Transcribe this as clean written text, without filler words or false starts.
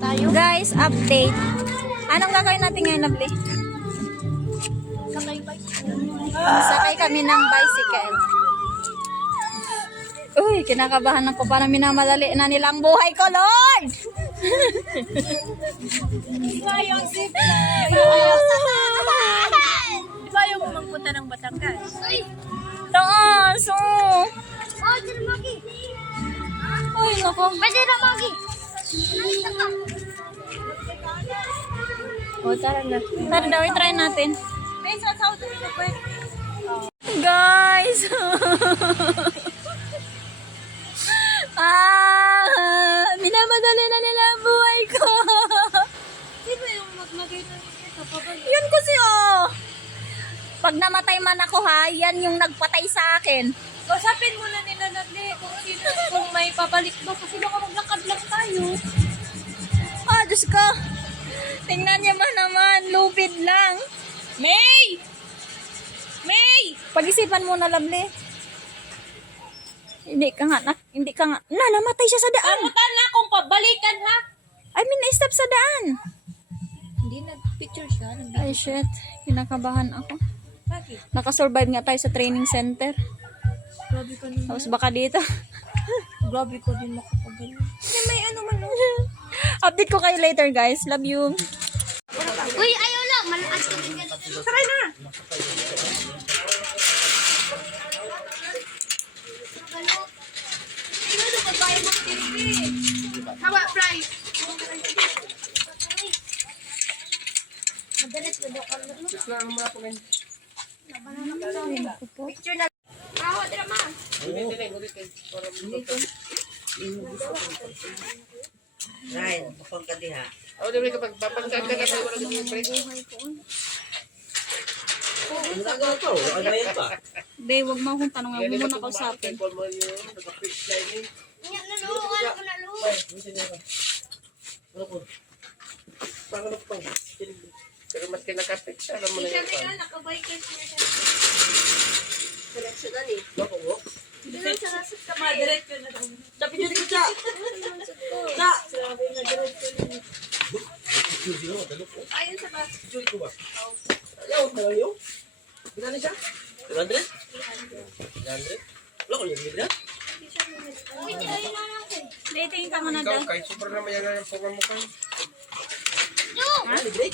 Tayo. Guys, update. Anong gagawin natin ngayon, Lovely? Sakay kami ng bicycle. Uy, kinakabahan ako. Parang minamadali na nila ang buhay ko, Lord! Diba yung zipline? Diba yung magpunta ng Batangas? Taas! Oh! Oh, Jermagi! Uy, nako. Pwede na, Magi! O, tara na. Tara daw, try natin. Guys! Minamadali na nila ang buhay ko. Sino yung maglagay ng ito? Yan kasi oh. Pag namatay man ako ha, yan yung nagpatay sa akin. Usapin mo na nila Nagli kung may pabalik ba kasi baka maglakad lang tayo. Ah, Diyos ko. Tingnan niya ba naman, lupid lang. May! May! Pag-isipan mo na, Lovely. Hindi ka nga, namatay siya sa daan. Kamutan na kung pabalikan ha! I mean, na-step sa daan. Hindi nag-picture siya. Ay, shit. Kinakabahan ako. Bakit? Nakasurvive nga tayo sa training center. Grabe ka naman. Tapos baka dito. Grabe ko din makapagaling. May ano man. Update ko kayo later, guys. Love you. Uy, ayaw lang. Malakas ka din. Sakay na! Hawa, fry. Madalit na daw ka. Picture na. Hawa, tira ma. Ryan, bukong ka diha. Oh, di ba kapag babangkan ka na kayo wala kang break? Ang gagawa ko, ano yan pa? Be, wag mo akong tanong. Huwag mo muna kausapin. Call mo yun, naka-fix line yun. Ano ko na lo? Ano ko? Pangalap pa. Pero mas kinaka-fix, alam mo na yun. Nakabike siya. Selection na ni. Bako mo? Diretso na sa madiretso na daw. Sabi niyo rin siya! Sa! Ayun sa bus. Juri ko ba? Ayaw, talagang yun? Gano'n siya? 200? 300? Wala ko yung libra? Uy, ayun na lang. Dating ka muna Ikaw, daw. kahit super na mayagan ang program mo kayo. Ah, libre?